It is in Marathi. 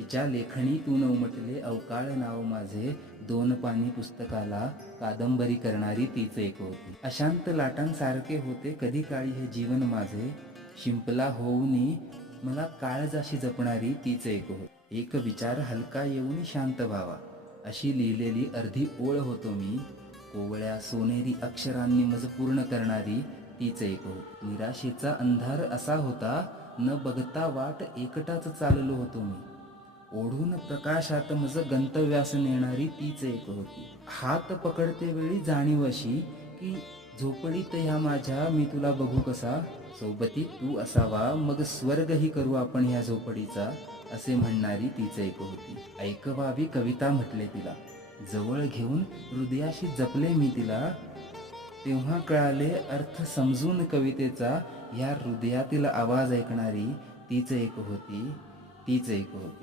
तिच्या लेखणीतून उमटले अवकाळ नाव माझे, दोन पानी पुस्तकाला कादंबरी करणारी तीच एक होती. अशांत लाटांसारखे होते कधी काळी हे जीवन माझे, शिंपला होऊनी मला काळजाशी जपणारी तीच एक होती. एक विचार हलका येऊन शांत व्हावा अशी लिहिलेली अर्धी ओळ होतो मी, कोवळ्या सोनेरी अक्षरांनी मज पूर्ण करणारी तीच एक होती. निराशेचा अंधार असा होता, न बघता वाट एकटाच चाललो होतो मी, ओढून प्रकाशात मज गंतव्यास नेणारी तीच एक होती. हात पकडते वेळी जाणीव अशी की झोपडीत ह्या माझ्या मी तुला बघू कसा, सोबती तू असावा मग स्वर्गही करू आपण ह्या झोपडीचा, असे म्हणणारी तीच एक होती. ऐकवावी कविता म्हटले तिला, जवळ घेऊन हृदयाशी जपले मी तिला, तेव्हा कळाले अर्थ समजून कवितेचा, ह्या हृदयातील आवाज ऐकणारी तीच एक होती, तीच एक होती.